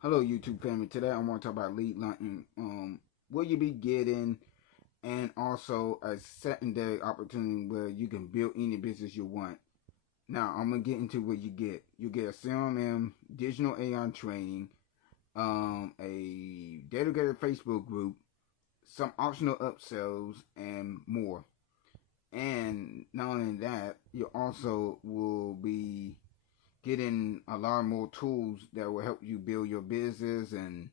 Hello YouTube family. Today I want to talk about lead hunting. Will you be getting, and also a secondary opportunity where you can build any business you want. Now I'm gonna get into what you get. You get a CRM, digital AI training, a dedicated Facebook group, some optional upsells, and more. And not only that, you also will be getting a lot more tools that will help you build your business and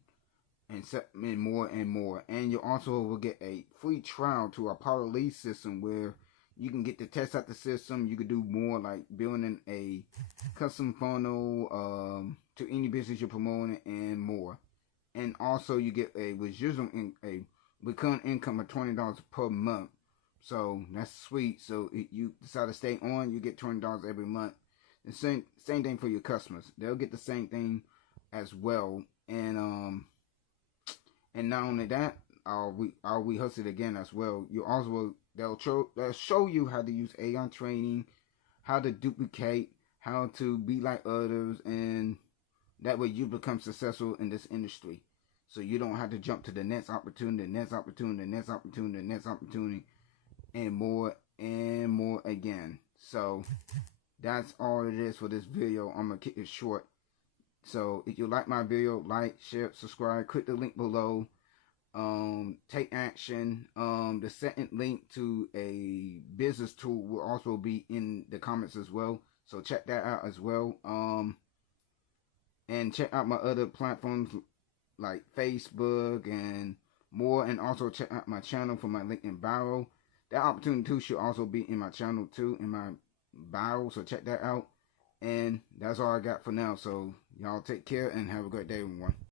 more and more. And you also will get a free trial to a power lead system where you can get to test out the system. You could do more like building a custom funnel to any business you're promoting and more. And also you get a a recurring income of $20 per month. So that's sweet. So if you decide to stay on, you get $20 every month. The same thing for your customers. They'll get the same thing as well. And not only that, I'll rehearse it again as well. You also they'll show you how to use AI training, how to duplicate, how to be like others, and that way you become successful in this industry. So you don't have to jump to the next opportunity, the next opportunity, the next opportunity, the next opportunity, and more again. So that's all it is for this video. I'm gonna keep it short. So if you like my video, like, share, subscribe, click the link below. Take action. The second link to a business tool will also be in the comments as well. So check that out as well. And check out my other platforms like Facebook and more. And also check out my channel for my link in bio. That opportunity too should also be in my channel too, in my bio. So check that out. And that's all I got for now. So y'all take care and have a great day, everyone.